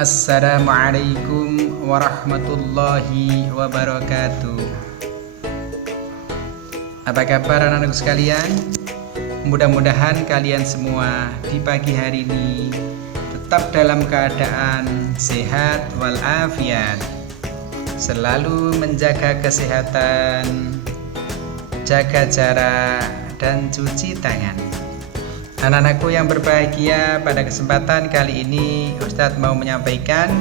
Assalamualaikum warahmatullahi wabarakatuh. Apa kabar anak-anakku sekalian? Mudah-mudahan kalian semua di pagi hari ini tetap dalam keadaan sehat walafiat, selalu menjaga kesehatan, jaga jarak, dan cuci tangan. Anak-anakku yang berbahagia, pada kesempatan kali ini Ustadz mau menyampaikan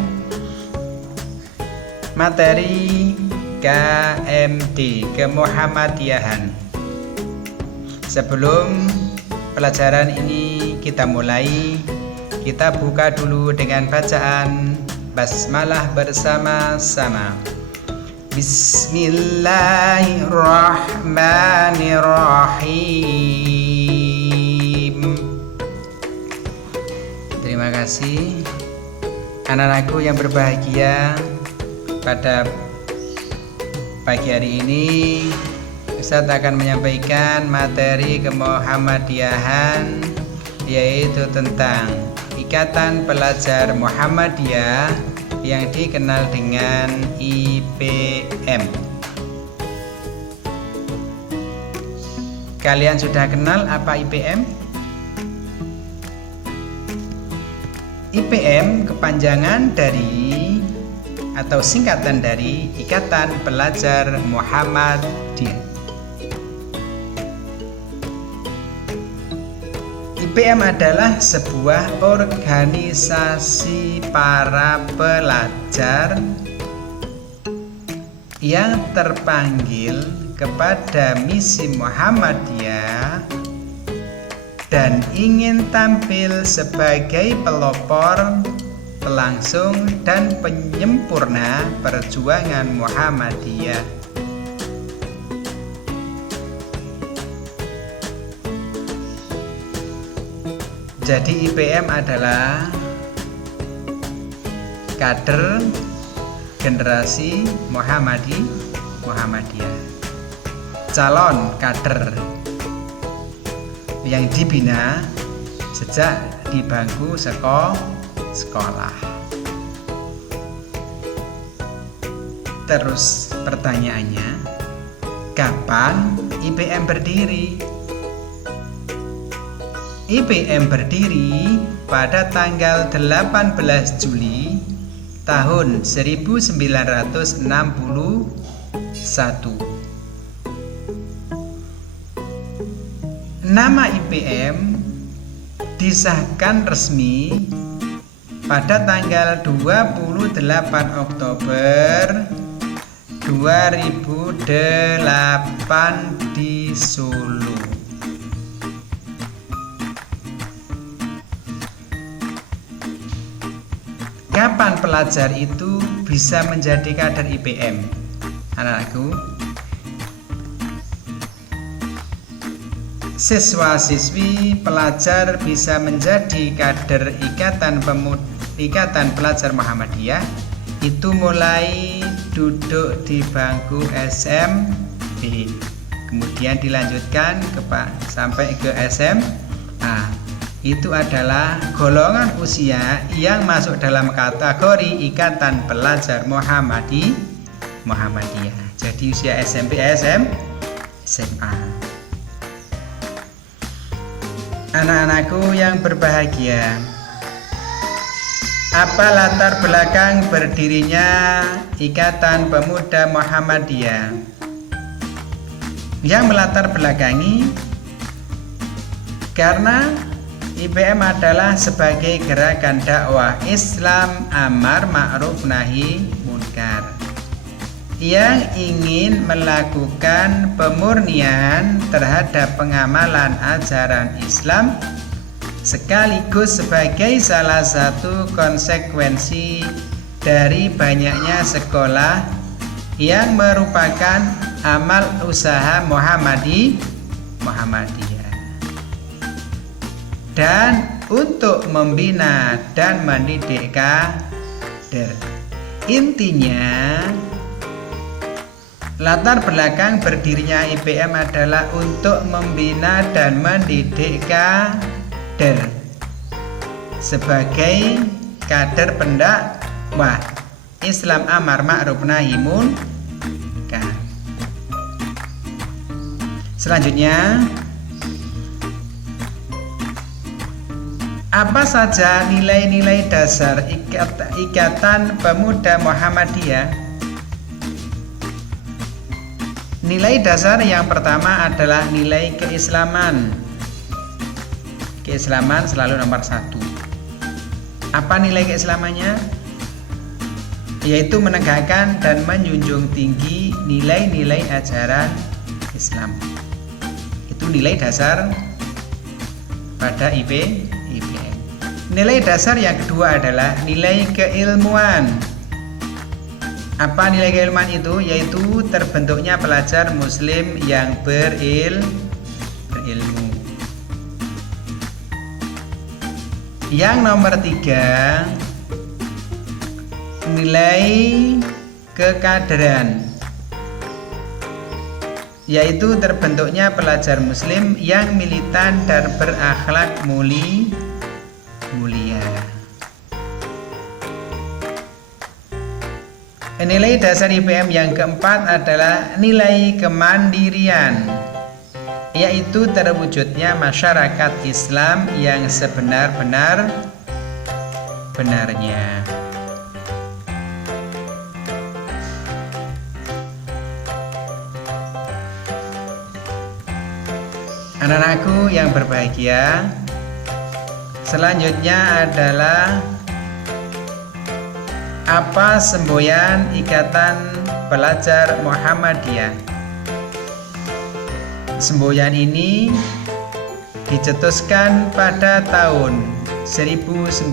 materi KMD, Kemuhammadiyahan. Sebelum pelajaran ini kita mulai, kita buka dulu dengan bacaan basmalah bersama-sama. Bismillahirrahmanirrahim. Terima kasih anak-anakku yang berbahagia. Pada pagi hari ini Ustadz akan menyampaikan materi Kemuhammadiyahan, yaitu tentang Ikatan Pelajar Muhammadiyah yang dikenal dengan IPM. Kalian sudah kenal apa IPM? IPM kepanjangan dari atau singkatan dari Ikatan Pelajar Muhammadiyah. IPM adalah sebuah organisasi para pelajar yang terpanggil kepada misi Muhammadiyah dan ingin tampil sebagai pelopor, pelangsung, dan penyempurna perjuangan Muhammadiyah. Jadi IPM adalah kader generasi Muhammadiyah, calon kader yang dibina sejak di bangku sekolah. Terus pertanyaannya, kapan IPM berdiri? IPM berdiri pada tanggal 18 Juli tahun 1961. Nama IPM disahkan resmi pada tanggal 28 Oktober 2008 di Solo. Kapan pelajar itu bisa menjadi kader IPM? Anak-anakku, siswa-siswi pelajar bisa menjadi kader Ikatan Pelajar Muhammadiyah itu mulai duduk di bangku SMP, kemudian dilanjutkan sampai ke SMA. Itu adalah golongan usia yang masuk dalam kategori Ikatan Pelajar Muhammadiyah. Jadi usia SMP, SMA. Anak-anakku yang berbahagia, apa latar belakang berdirinya Ikatan Pemuda Muhammadiyah? Yang melatar belakangi karena IPM adalah sebagai gerakan dakwah Islam amar ma'ruf nahi munkar yang ingin melakukan pemurnian terhadap pengamalan ajaran Islam, sekaligus sebagai salah satu konsekuensi dari banyaknya sekolah yang merupakan amal usaha Muhammadiyah, dan untuk membina dan mendidik kader. Intinya, latar belakang berdirinya IPM adalah untuk membina dan mendidik kader sebagai kader pendakwah, Islam amar ma'ruf nahi munkar. Selanjutnya, apa saja nilai-nilai dasar Ikatan Pemuda Muhammadiyah? Nilai dasar yang pertama adalah nilai keislaman. Keislaman selalu nomor 1. Apa nilai keislamannya? Yaitu menegakkan dan menjunjung tinggi nilai-nilai ajaran Islam. Itu nilai dasar pada IPM. Nilai dasar yang kedua adalah nilai keilmuan. Apa nilai keilmuan itu? Yaitu terbentuknya pelajar muslim yang berilmu. Yang nomor 3, nilai kekaderan, yaitu terbentuknya pelajar muslim yang militan dan berakhlak mulia. Nilai dasar IPM yang keempat adalah nilai kemandirian, yaitu terwujudnya masyarakat Islam yang sebenar-benarnya. Anak-anakku yang berbahagia, selanjutnya adalah apa semboyan Ikatan Pelajar Muhammadiyah. Semboyan ini dicetuskan pada tahun 1990.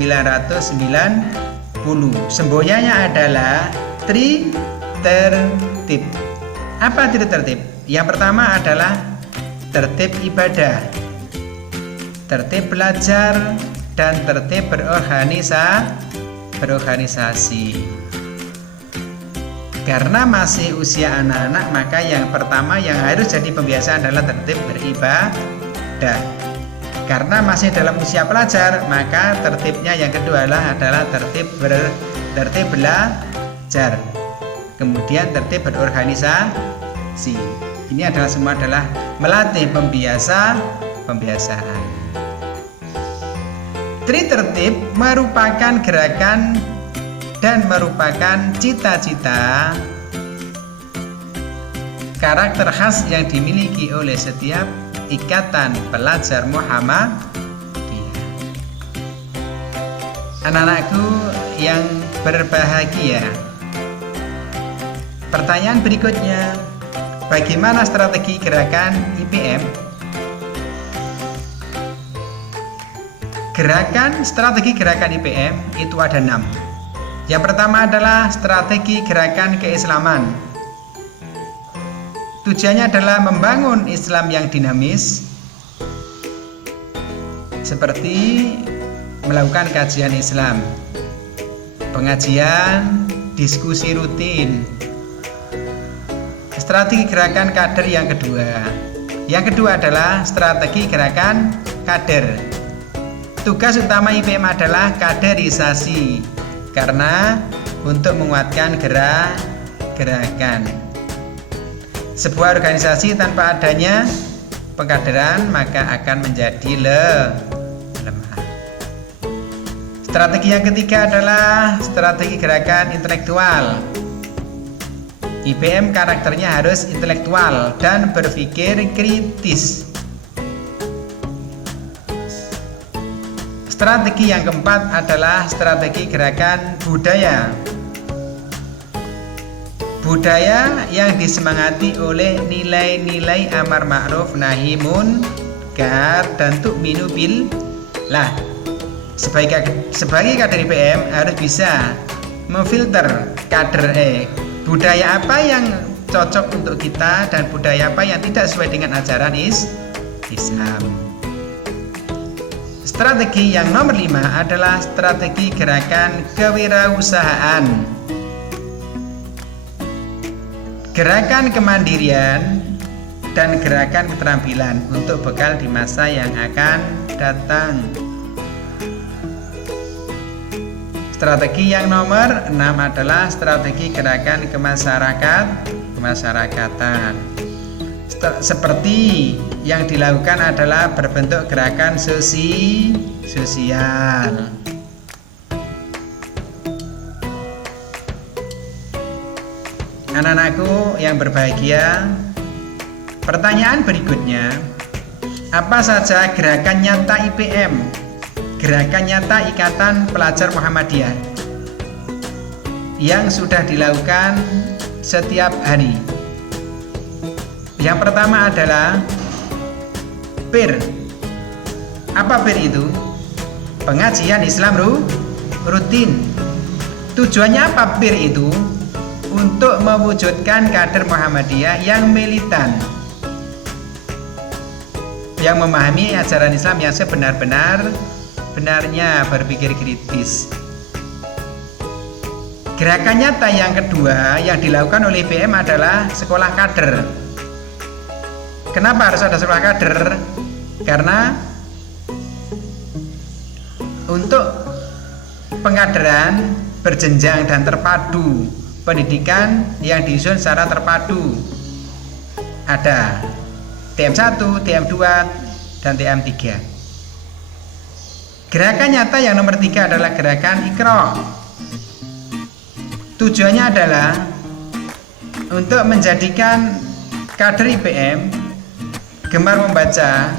Semboyannya adalah tertib. Apa tertib? Yang pertama adalah tertib ibadah, tertib belajar, dan tertib berorganisasi. Karena masih usia anak-anak, maka yang pertama yang harus jadi pembiasaan adalah tertib beribadah. Karena masih dalam usia pelajar, maka tertibnya yang kedua adalah tertib belajar. Kemudian tertib berorganisasi. Ini adalah semua adalah melatih pembiasaan. Tertib merupakan gerakan dan merupakan cita-cita karakter khas yang dimiliki oleh setiap Ikatan Pelajar Muhammadiyah. Anak-anakku yang berbahagia, pertanyaan berikutnya, bagaimana strategi gerakan IPM? Strategi gerakan IPM itu ada 6. Yang pertama adalah strategi gerakan keislaman. Tujuannya adalah membangun Islam yang dinamis, seperti melakukan kajian Islam, pengajian, diskusi rutin. Strategi gerakan kader yang kedua. Yang kedua adalah strategi gerakan kader. Tugas utama IPM adalah kaderisasi, karena untuk menguatkan gerakan. Sebuah organisasi tanpa adanya pengkaderan maka akan menjadi lemah. Strategi yang ketiga adalah strategi gerakan intelektual. IPM karakternya harus intelektual dan berpikir kritis. Strategi yang keempat adalah strategi gerakan budaya. Budaya yang disemangati oleh nilai-nilai amar ma'ruf nahi munkar dan tu'minu billah. Sebagai kader IPM harus bisa memfilter budaya apa yang cocok untuk kita dan budaya apa yang tidak sesuai dengan ajaran Islam. Strategi yang nomor 5 adalah strategi gerakan kewirausahaan. Gerakan kemandirian dan gerakan keterampilan untuk bekal di masa yang akan datang. Strategi yang nomor 6 adalah strategi gerakan kemasyarakatan. Seperti yang dilakukan adalah berbentuk gerakan sosial. Anak-anakku yang berbahagia, pertanyaan berikutnya, apa saja gerakan nyata IPM, gerakan nyata Ikatan Pelajar Muhammadiyah yang sudah dilakukan setiap hari? Yang pertama adalah PIR. Apa PIR itu? Pengajian Islam rutin. Tujuannya apa PIR itu? Untuk mewujudkan kader Muhammadiyah yang militan, yang memahami ajaran Islam yang sebenar-benarnya, berpikir kritis. Gerakan nyata yang kedua yang dilakukan oleh IPM adalah sekolah kader. Kenapa harus ada sekolah kader? Karena untuk pengkaderan berjenjang dan terpadu, pendidikan yang disusun secara terpadu, ada TM1, TM2, dan TM3. Gerakan nyata yang nomor 3 adalah gerakan Iqra. Tujuannya adalah untuk menjadikan kader IPM gemar membaca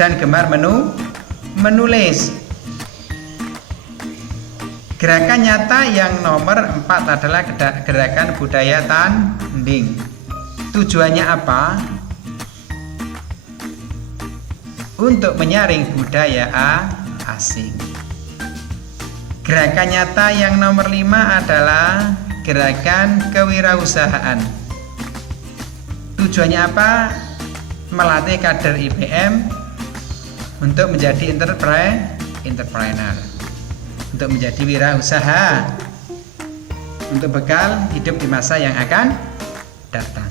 dan gemar menulis. Gerakan nyata yang nomor 4 adalah gerakan budaya tanding. Tujuannya apa? Untuk menyaring budaya asing. Gerakan nyata yang nomor 5 adalah gerakan kewirausahaan. Tujuannya apa? Melatih kader IPM untuk menjadi entrepreneur, untuk menjadi wirausaha, untuk bekal hidup di masa yang akan datang.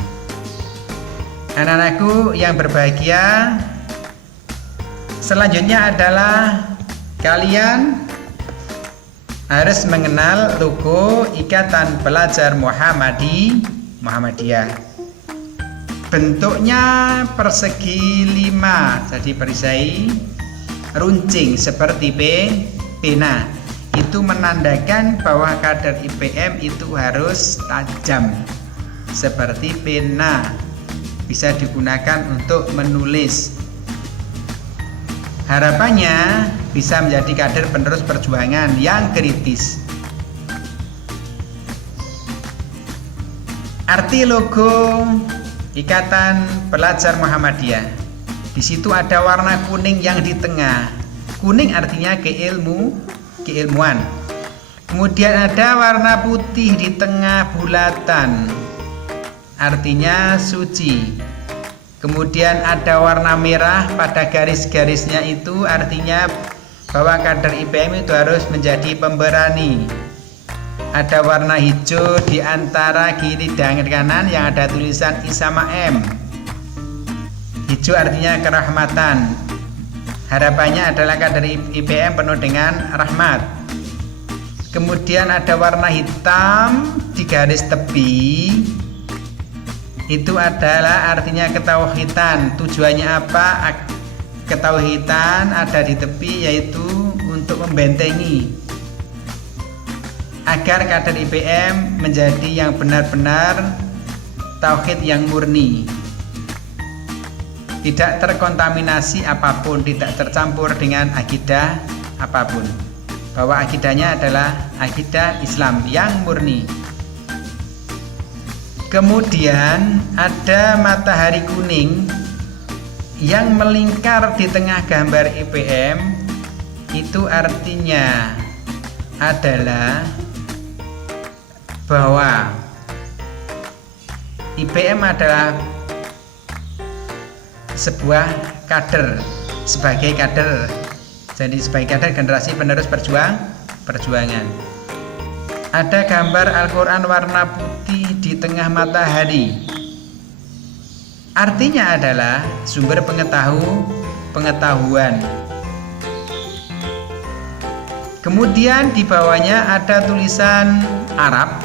Anak-anakku yang berbahagia, selanjutnya adalah kalian harus mengenal logo Ikatan Pelajar Muhammadiyah. Bentuknya persegi 5, jadi perisai runcing seperti pena. Itu menandakan bahwa kader IPM itu harus tajam seperti pena, bisa digunakan untuk menulis. Harapannya bisa menjadi kader penerus perjuangan yang kritis. Arti logo Ikatan Pelajar Muhammadiyah, di situ ada warna kuning yang di tengah. Kuning artinya keilmuan. Kemudian ada warna putih di tengah bulatan, artinya suci. Kemudian ada warna merah pada garis-garisnya, itu artinya bahwa kader IPM itu harus menjadi pemberani. Ada warna hijau di antara kiri dan kanan yang ada tulisan Isama M. Hijau artinya kerahmatan. Harapannya adalah kader IPM penuh dengan rahmat. Kemudian ada warna hitam di garis tepi. Itu adalah artinya ketauhidan. Tujuannya apa? Ketauhidan ada di tepi, yaitu untuk membentengi agar kader IPM menjadi yang benar-benar tauhid yang murni, tidak terkontaminasi apapun, tidak tercampur dengan akidah apapun, bahwa akidahnya adalah akidah Islam yang murni. Kemudian ada matahari kuning yang melingkar di tengah gambar IPM. Itu artinya adalah bahwa IPM adalah sebuah kader, sebagai kader, jadi sebagai kader generasi penerus perjuangan. Ada gambar Al-Quran warna putih di tengah matahari. Artinya adalah sumber pengetahuan. Kemudian di bawahnya ada tulisan Arab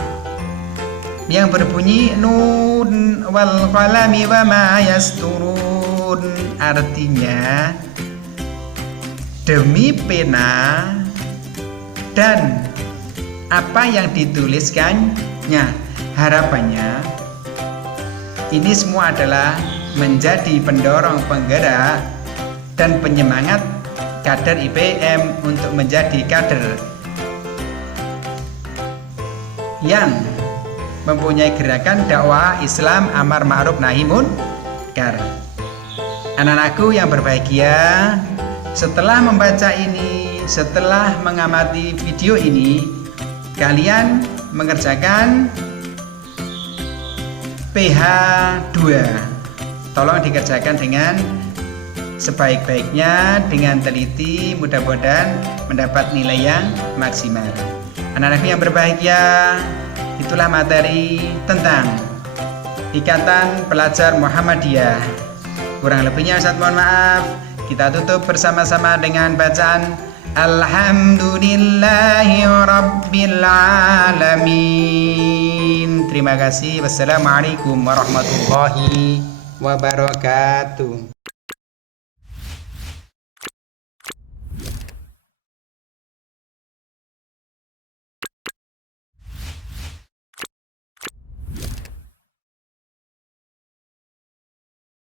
yang berbunyi nun wal qalami wa ma yasturun. Artinya demi pena dan apa yang dituliskannya. Harapannya ini semua adalah menjadi pendorong penggerak dan penyemangat kader IPM untuk menjadi kader yang mempunyai gerakan dakwah Islam amar ma'ruf nahi munkar. Anak-anakku yang berbahagia, setelah membaca ini, setelah mengamati video ini, kalian mengerjakan PH 2. Tolong dikerjakan dengan sebaik-baiknya, dengan teliti, mudah-mudahan mendapat nilai yang maksimal. Anak-anakku yang berbahagia, itulah materi tentang Ikatan Pelajar Muhammadiyah. Kurang lebihnya Ustaz mohon maaf. Kita tutup bersama-sama dengan bacaan Alhamdulillahi Rabbil Alamin. Terima kasih. Wassalamualaikum warahmatullahi wabarakatuh.